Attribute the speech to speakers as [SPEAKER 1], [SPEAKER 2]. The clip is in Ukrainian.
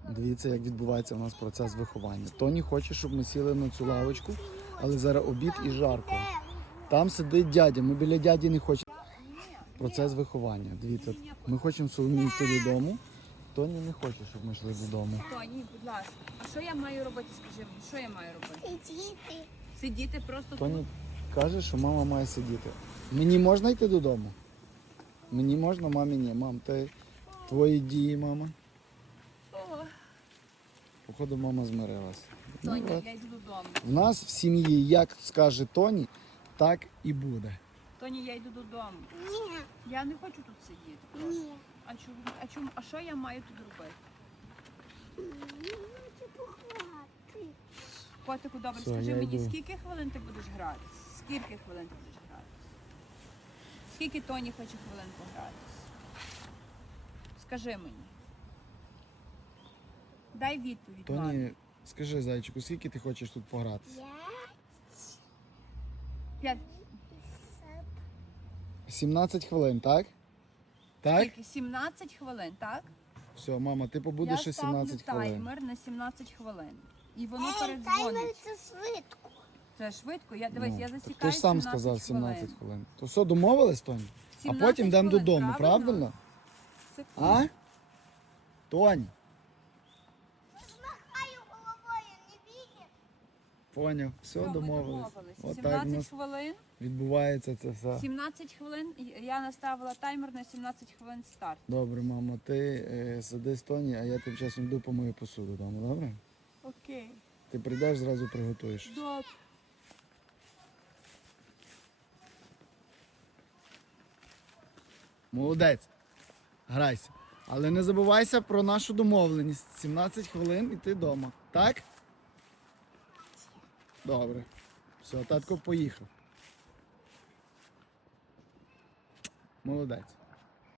[SPEAKER 1] Дивіться, як відбувається у нас процес виховання. Тоні хоче, щоб ми сіли на цю лавочку, але зараз обід і жарко. Там сидить дядя, ми біля дяді не хочемо. Процес виховання. Дивіться, ми хочемо Соломію йти додому. Тоні не хоче, щоб ми йшли додому.
[SPEAKER 2] Тоні, будь ласка, а що я маю робити, скажи мені, що я маю робити?
[SPEAKER 3] Сидіти.
[SPEAKER 2] Сидіти просто
[SPEAKER 1] Тоні
[SPEAKER 2] тут?
[SPEAKER 1] каже, що мама має сидіти. Мені можна йти додому? Мені можна, мамі ні. Мам, ти твої дії, мама. Походу, мама змирилась.
[SPEAKER 2] Тоні,
[SPEAKER 1] Ну, от.
[SPEAKER 2] я йду додому.
[SPEAKER 1] В нас в сім'ї, як скаже Тоні, так і буде.
[SPEAKER 2] Тоні, я йду додому.
[SPEAKER 3] Ні.
[SPEAKER 2] Я не хочу тут сидіти. просто.
[SPEAKER 3] Ні.
[SPEAKER 2] А що я маю тут робити?
[SPEAKER 3] Це пограти.
[SPEAKER 2] Котику, добре,
[SPEAKER 1] Все,
[SPEAKER 2] скажи
[SPEAKER 1] я
[SPEAKER 2] мені,
[SPEAKER 1] йду.
[SPEAKER 2] скільки хвилин ти будеш грати? Скільки хвилин ти будеш грати? Скільки Тоні хоче хвилин погратися? Скажи мені. Дай відповідь, мамі.
[SPEAKER 1] Тоні, скажи, зайчику, скільки ти хочеш тут погратися?
[SPEAKER 2] 5.
[SPEAKER 1] 17 хвилин, так? Так?
[SPEAKER 2] Скільки? 17 хвилин, так?
[SPEAKER 1] Все, мама, ти побудеш ще
[SPEAKER 2] Я ставлю
[SPEAKER 1] 17 хвилин.
[SPEAKER 2] таймер на 17 хвилин. І воно
[SPEAKER 3] Таймер
[SPEAKER 2] передзвонить.
[SPEAKER 3] це швидко.
[SPEAKER 2] Це швидко. Я
[SPEAKER 1] Ну,
[SPEAKER 2] засікаю
[SPEAKER 1] ти ж сам
[SPEAKER 2] 17
[SPEAKER 1] сказав
[SPEAKER 2] хвилин.
[SPEAKER 1] 17 хвилин. То все, домовились, Тоні? А
[SPEAKER 2] 17
[SPEAKER 1] потім йдемо
[SPEAKER 2] хвилин,
[SPEAKER 1] додому, правильно?
[SPEAKER 2] Секунду.
[SPEAKER 1] А? Тоні,
[SPEAKER 3] Змахаю головою, не бігає.
[SPEAKER 1] поняв, все,
[SPEAKER 2] Все, ми
[SPEAKER 1] домовились. Отак у
[SPEAKER 2] 17
[SPEAKER 1] нас
[SPEAKER 2] хвилин.
[SPEAKER 1] відбувається це все.
[SPEAKER 2] 17 хвилин. Я наставила таймер на 17 хвилин старт.
[SPEAKER 1] Добре, мамо, ти сиди з Тоні, а я тим часом йду помию посуду вдома, добре?
[SPEAKER 2] Окей.
[SPEAKER 1] Ти прийдеш, зразу приготуєш.
[SPEAKER 2] Добре.
[SPEAKER 1] Молодець. Грайся. Але не забувайся про нашу домовленість. 17 хвилин і ти вдома. Так? Добре. Все, татко поїхав. Молодець.